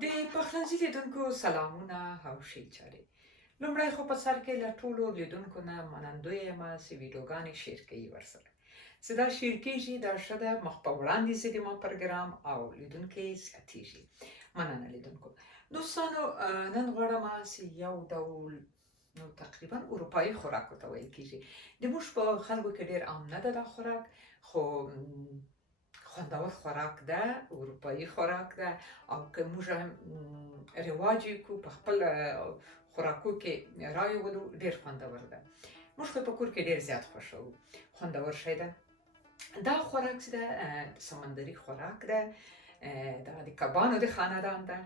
د پخلنځي لیدونکو سلامونه او ښې چارې. لومړی خو په سر کې له ټولو لیدونکو نه منندوی یم چې ویډیوګانې شیر کوي ورسره. چې دا شیر کېږي دا ښه ده، مخ په وړاندې ځي د ما پروګرام او لیدونکي زیاتېږي. مننه لیدونکو. دوستانو نن غواړم چې یو ډول تقریبا اروپایي خوراک ورته ویل کېږي. د موږ په خلکو کې ډېر عام نه ده دا خوراک، خو خوندور خوراک ده، اروپایي خوراک ده او که موږ هم رواج یې کړو په خپل خوراکو کې رایولو ډېر خوندور ده. موږ خو په کور کې ډېر زیات خوښوو، خوندور شی ده. دا خوراک چې ده سمندري خوراک ده، دا د کبانو د خاندان ده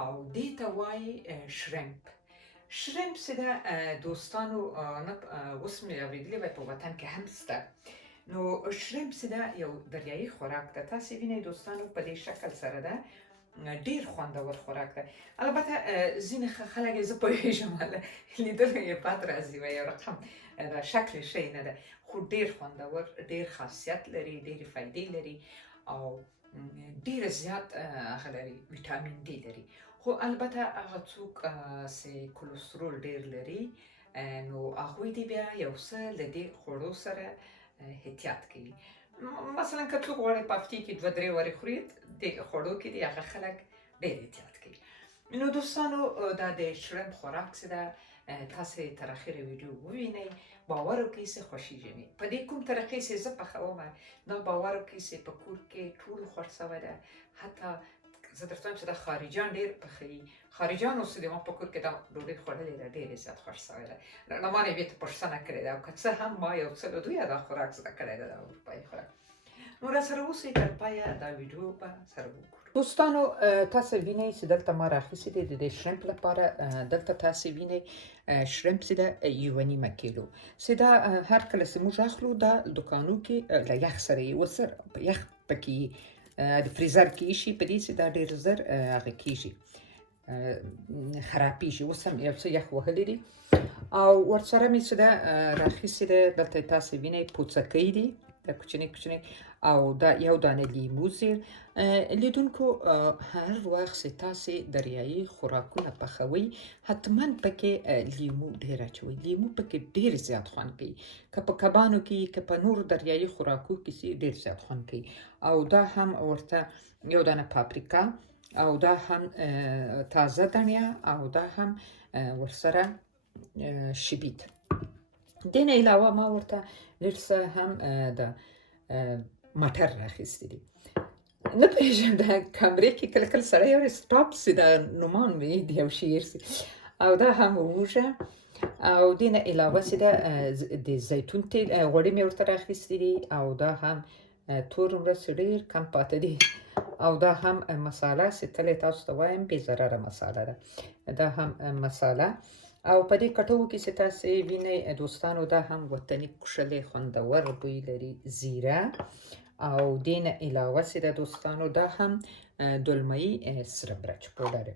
او دې ته وایي شرمپ. شرمپ چې ده دوستانو نه اوس مې اورېدلي وای په وطن کې هم شته. نو شرمپ چې ده یو دریایي خوراک ده، تاسې وینئ دوستانو په دې شکل سره ده، ډېر خوندور خوراک ده. البته ځینې خلک یې زه پوهېږم لیدلو یې بد راځي و یو رقم دا شکل شی نه ده، خو ډېر خوندور، ډېر خاصیت لري، ډېرې فایدې لري او ډېر زیات هغه لري، ویټامین ډي لري. خو البته هغه څوک چې کلسترول ډېر لري نو هغوی دې بیا یو څه له دې خوړو سره احتیاط کوي. مثلا که څوک غواړي په هفتې کې 2-3 وارې خوري د خوړو کې دي هغه خلک ډېر احتیاط کوي. نو دوستانو دا د شرمپ خوراک چې ده تاسې تر اخره ویډیو ووینئ، باور وکړئ چې خوښیږي مې. په دې کوم طریقې چې زه پخوم دا باور وکړئ چې په کور کې ټولو خوښ شوی ده. حتی زه درته وایم چې دا خارجیان ډېر پخوي، خارجیان اوس د ما په کور کې دا ډوډۍ خوړلې ده ډېرې زیات خوښ شوی ده. له ما نه یې بېرته پوښتنه کړې ده او که څه هم ما یو څه له دوی دا خوراک زده کړی ده، دا اروپایي خوراک. نو راسره اوسئ تر پایه دا ویډیو به سره وګورو. دوستانو تاسو وینئ چې دلته ما راخیستې دي د شرمپ لپاره. دلته تاسو وینئ شرمپ چې ده 1.5 کیلو چې دا هر کله چې موږ اخلو دا دوکانو کې له یخ سره یې وسره په یخ پکې د فریزر کې ایښي، په دې چې دا ډېر زر هغه کېږي خرابېږي. اوس هم یو څه یخ وهلی دي او ورسره مې چې ده راخیستې ده. دلته تاسو وینئ پوڅکۍ دي دا کوچنۍ کوچنۍ او دا یو دانه لیمو زیر. لیدونکو هر وخت چې تاسې دریایي خوراکونه پخوئ حتما پکې لیمو ډېر اچوئ. لیمو پکې ډېر زیات خوند کوي، که په کبانو کې که په نورو دریایي خوراکو کې ډېر زیات خوند کوي. او دا هم ورته یو دانه پاپریکا او دا هم تازه دڼیا او دا هم ورسره شبید. دې نه علاوه ما ورته لږ څه هم د مټر راخیستي دي. نه پوهېږم د کمرې کې کله کله سړی یو سټاپ سي دا نومان وي د یو شعر سي او دا هم هوږه او دې نه علاوه چې ده د زیتون تیل غوړي مې ورته راخیستي دي او دا هم تور مرچ ډېر کم پاته دي او دا هم مساله چې تل یې تاسو ته وایم بې ضرره مساله ده. دا هم مساله او په دې کټو کې چې تاسې وینئ دوستانو دا هم وطني کښلې خوندور بوی لري زیره او دې نه علاوه چې ده دوستانو دا هم دلمه‌ای سره مرچ پوډر.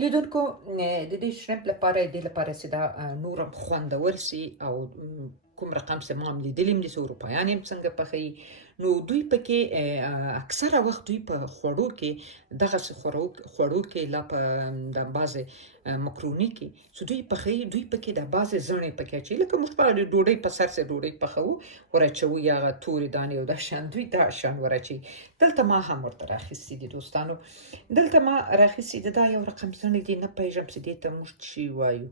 لیدونکو د دې شرمپ لپاره دې لپاره چې دا نور هم خوندور سي او کوم رقم چې ما هم لیدلي دي چې اروپایان هم څنګه پخوي نو دوی پکې اکثره وخت دوی په خوړو کې دغسې خوړو کې لا په د بعضې مکروني کې چې دوی پخوي دوی پکې د بعضې زڼې پکې اچوي لکه موږ په ډوډۍ په سر چې ډوډۍ پخوو ور اچوو یا هغه تورې دانې او دا شیان دوی دا شیان ور اچوي. دلته ما هم ورته راخیستي دي دوستانو. دلته ما راخیستي دي دا یو رقم زڼې دي، نه پوهېږم چې دې ته موږ څه وایو،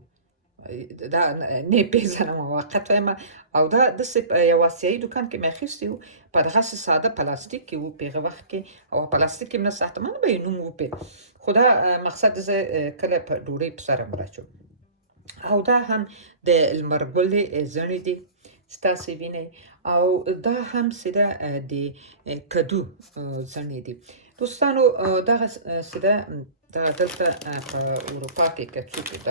دا نه پېژنم موقت وایم او دا داسې په یو اسیایي دوکان کې مې اخیستی و، په دغسې ساده پلاستیک کې و په هغه وخت کې او پلاستیک کې مې نه ساختمانه به یې نوم و پې، خو دا مقصد زه کله په ډوډۍ په سره ور اچوم. او دا هم د لمر ګلې زڼې دي چې تاسې وینئ او دا هم چې ده د کدو زڼې دي. دوستانو دغه چې ده دا دلته په اروپا کې که څوک د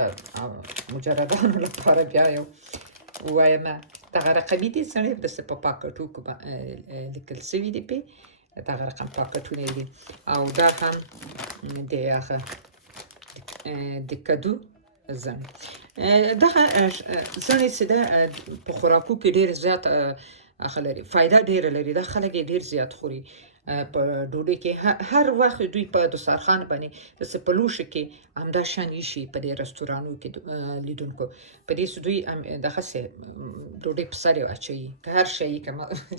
مجردانو لپاره بیا یو ووایم دغه رقمي دي زڼې داسې په پاکټو کې لیکل سوي دي پې دغه رقم پاکټونه دي او دا هم د هغه د کدو زڼې. دغه زڼې چې ده په خوراکو کې ډېر زیات هغه لري فایده ډېره لري، دا خلک یې ډېر زیات خوري په ډوډۍ کې هر وخت دوی په دسترخوان باندې داسې په لوښي کې همدا شان ایښي په دې رستورانو کې لیدونکو په دې چې دوی دغسې ډوډۍ په سر یې اچوي که هر شی یې که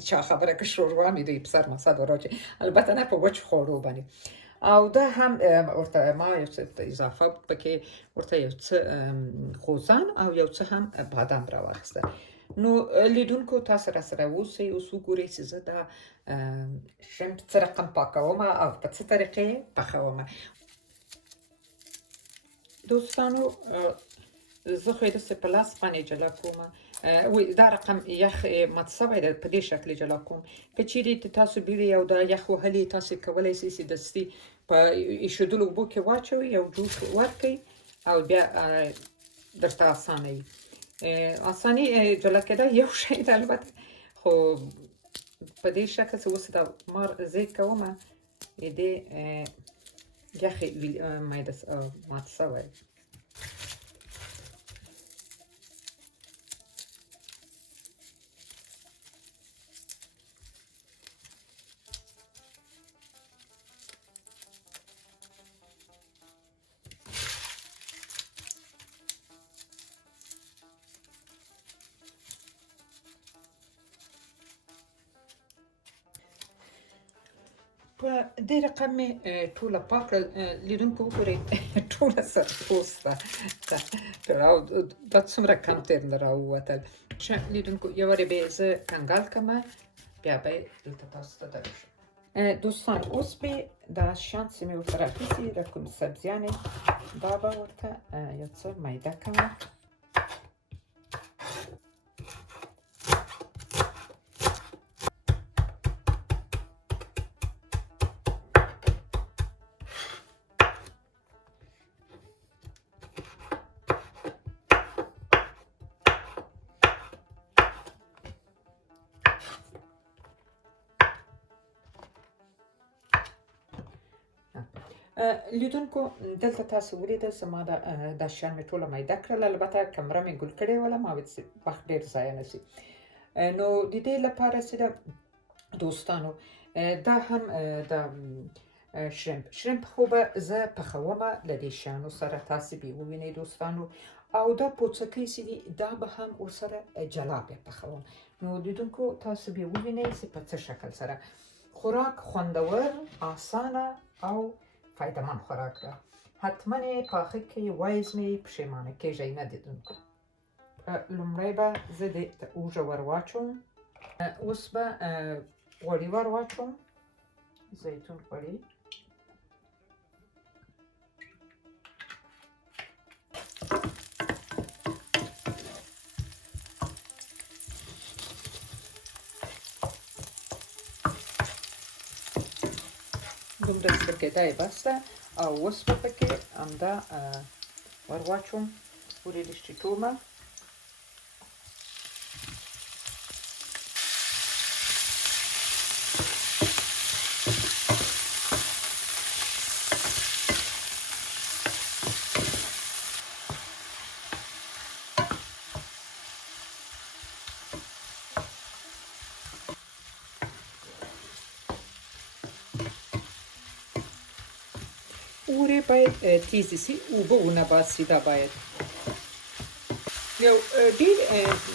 چا خبره که شوروا مې دوی په سر مسد ور البته نه په وچ خوړو باندې او دا هم ورته ما یو څه اضافه پکې ورته یو څه خوزان او یو څه هم بادام راواخیسته نو لیدونکو تاسو راسره اوسئ اوس وګورئ چې زه دا شرمپ څه رقم پاکوم او په څه طریقې پخوم دوستانو زه خو یې داسې په لاس باندې جلا کوم دا رقم یخ مات سوی دی په دې شکل جلا کوم که چیرې تاسو بیړئ او دا یخ وهلي تاسو کولی شئ چې دستي په ایښودلو اوبو کې واچوئ او جوش ورکړئ او بیا درته اسانه وي اساني جلا کېدل یو شی ده البته خو په دې شکل چې اوس دا مار زه کوم دې یخې مات سوی په دې رقم مې ټوله پاک کړل لیدونکو وګورئ ټوله سرپوست ده او دا څومره کم تېر نه راووتل ښه لیدونکو یوه ربع زه کنګال کړم بیا به یې دلته تاسو ته درشم دوستان اوس به دا شیان چې مې ورته راخیستي د کوم سبزیانې دا به ورته یو څه میده کړم لیدونکو دلته تاسو ولیدل زما دا شیان مې ټوله میده کړل البته کمره مې ګل کړې وله ما ویل چې وخت ډېر ضایع نه شي نو د دې لپاره چې ده دوستانو دا هم د شرمپ خو به زه پخوم له دې شیانو سره تاسې به ووینئ دوستانو او دا پوڅکۍ چې دي دا به هم ورسره جلا بیا پخوم نو لیدونکو تاسو به ووینئ چې په څه شکل سره خوراک خوندور اسانه او فایده‌مند خوراک ده حتما یې په آخر کې وایزمې پښیمانه کیږئ نه لیدونکو لومړی به زه دې ته اوږه ور واچوم اوس به غوړي ور واچوم زیتون غوړي دومره سپکېدا یې بس ده او اوس به پکې همدا ور واچوم پورې رشتېټومه اوړه باید تیز شي اوبه ونه باسي دا باید یو ډېر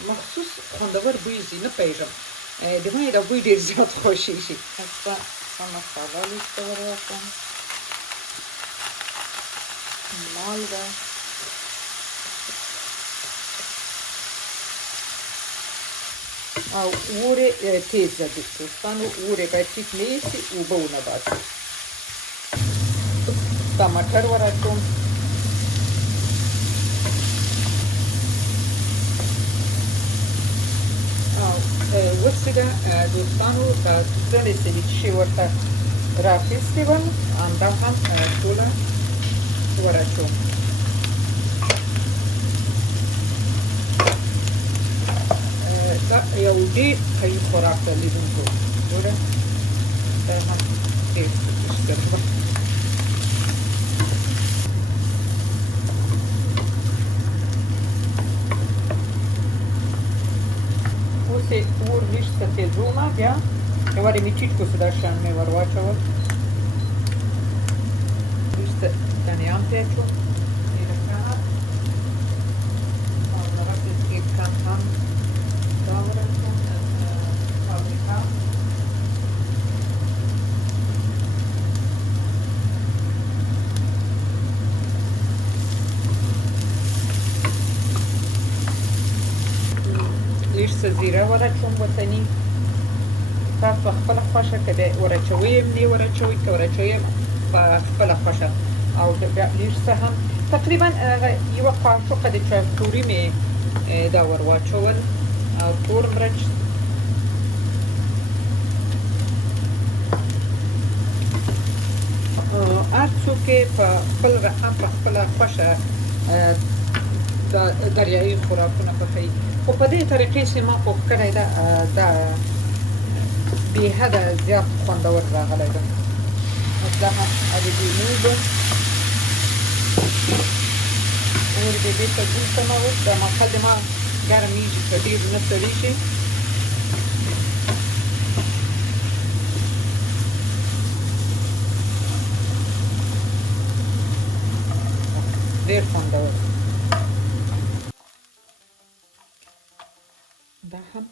مخصوص خوندور بوی ځي نه پوهېږم د ما یې دا بوی ډېر زیات خوښېږي ښه مساله لیسته ور واچوم مالګه او اوړه تیز ده دوستانو اوړه باید ټیټ نه ایسي اوبه ونه باسي टमाटर वर वाचून وسیده دوستانو دا ځلې چې ورته راخیستې وم همدا هم ټوله ور اچوم دا یو ډېر قوي خوراک دی لیدونکو ګوره دا هم ډېر ښه اور لږ څه تېزومه بیا یوارې مې ټیټ کو دا شیان مې ور واچول. وروسته دانې هم ته اچوم ډېره ښه او دغسې سیبکن هم دا ور اچوم پاپریکا لږ څه زیره ور اچوم وطني. تاسو خپله خوښه که د ور اچوئ هم نه ور اچوئ که ور اچوئ په خپله خوښه او بیا لږ څه هم تقریبا یوه قاشقه د چای پوري مې دا ور واچول او تور مرچ هر څوک یې په خپل رقم په خپله خوښه دریایي خوراکونه خوښوي خو په دې طریقې چې ما پوښ کړی ده دا بې حده زیات خوندور راغلی ده. اوس دا هم الومینیوم اور دې دې ته ګول کړمه. اوس دا ماښل د ما ګرمېږي که ډېر نه سړېږي. ډېر خوندور دا هم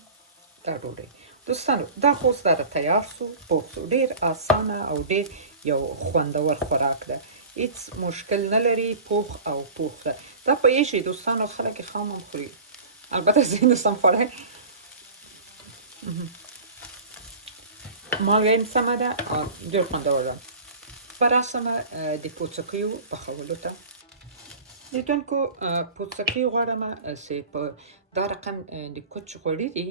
دا ډوډۍ دوستانو دا خو اوس دا تیار سو پوخ سو. ډېر اسانه او ډېر یو خوندور خوراک ده هیڅ مشکل نه لري. پوخ او پوخ ده. دا پوهیږئ دوستانو خلک یې خام هم خوري البته زه یې نسم خوړی. مالګه یې سمه ده او ډېر خوندور ده. په راسمه د پوڅکیو پخولو ته لیدونکو پوڅکي غواړم چې په دا رقم د کوچ غوړي دي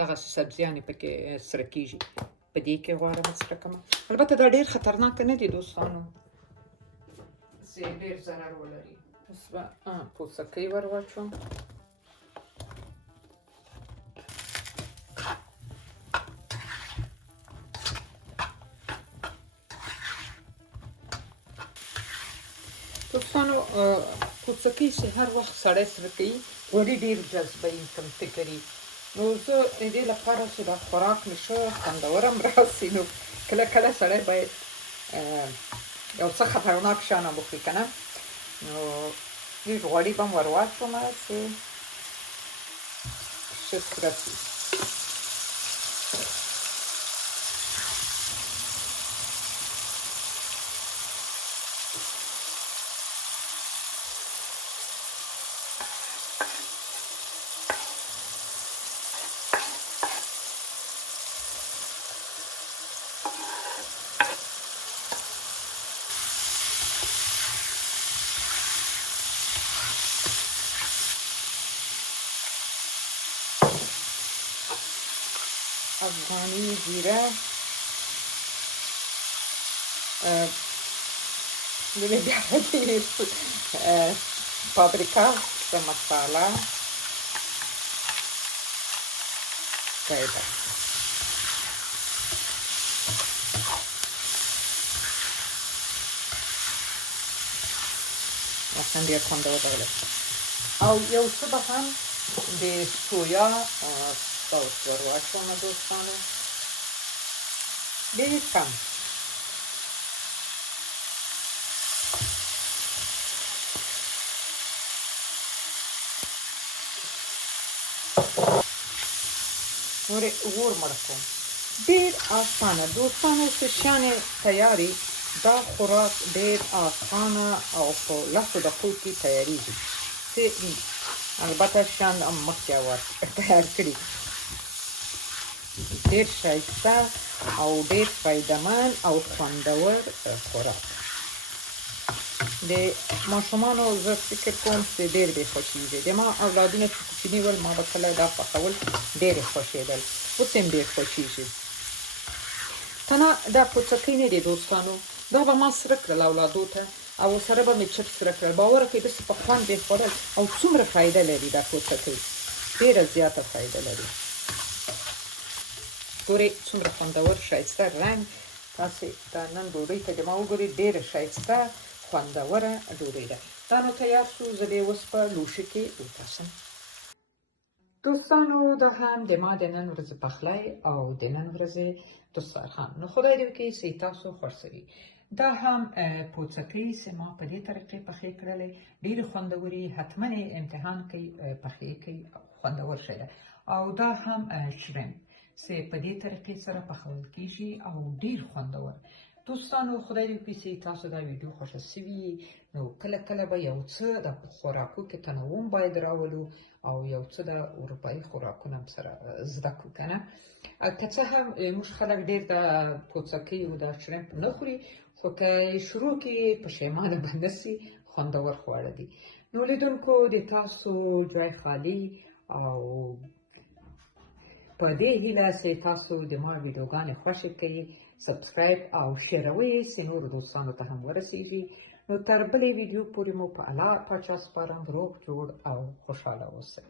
دغه سبزیان پکې سره کېږي په دې کې غواړم سره کړم. البته دا ډېر خطرناک نه دي دوستانو چې ډېر ضرر ولري. اوس به پوڅکي ور واچوم. دوستانو پوڅکي چې هر وخت سړی سره کوي غوړي ډېر جذبوي کوم فکر یې نو زه د دې لپاره چې دا خوراک مې ښه خوندور هم راسي نو کله کله سړی باید یو څه خطرناک شیان هم وخوري که نه نو لږ غوړي به هم ور واچومه چې ښه سره شي. افغاني زیره بیا پاپریکا مساله پیدا اصلا ډېر خوندور ډول او یو څه به هم د سویا ساوس ور واچومه دوستانو ډېر کم. اور مړ کوم. ډېر اسانه دوستانو چې شیان تیاري دا خوراک ډېر اسانه او په لسو دقیقو کې تیارېږي چې البته شیان هم مخکې تیار کړي. ډېر ښایسته او ډېر فایدهمند او خوندور خوراک د ماشومانو زه فکر کوم چې ډېر بې خوښېږي. د ما اولادونه چې کوچني ول ما به کله دا پخول ډېر یې خوښېدل اوس یې هم ډېر خوښېږي. تنه دا پوڅکي نه دي دوستانو دا به ما سره کړل اولادو ته او سره به مې چپس سره کړل. باور وکړئ داسې په خوند یې خوړل او څومره فایده لري دا پوڅکي ډېره زیاته فایده لري. ګورئ څومره خوندور ښایسته رنګ تاسې دا نن ډوډۍ ته د ما وګورئ ډېره ښایسته خوندوره ډوډۍ ده. دا نو تیار شو. زه به یې اوس په لوښي کې وتاسم. دوستانو دا هم د ما د نن ورځې پخلی او د نن ورځې دسترخوان. نو خدای دې وکړي چې تاسو خوښوي. دا هم پوڅکۍ چې ما په دې طریقې پخې کړلې، ډېرې خوندورې، حتما یې امتحان کوي، پخې کوي، خوندور شی ده. او دا هم شرمپ چې په دې طریقې سره پخول کیږي او ډېر خوندور. دوستانو خدای دې وکړي چې تاسو دا ویډیو خوښه سوي، نو کله کله به یو څه د خوراکو کې تنوع باید راولو او یو څه د اروپایي خوراکونه هم سره زده کړو که نه. که څه هم موږ خلک ډېر د پوڅکۍ او د شرمپ نه خوري، خو که شروع کړي پښیمانه به نه سي، خوندور خواړه دي. نو لیدونکو د تاسو جای خالي او په دې هیله چې تاسو د ما ویډیوګانې خوښې کړئ، سبسکرایب او شیروئ چې نورو دوستانو ته هم ورسیږي. نو تر بلې ویډیو پورې مو په الله پاچا سپارم. روغ جوړ او خوشحاله اوسئ.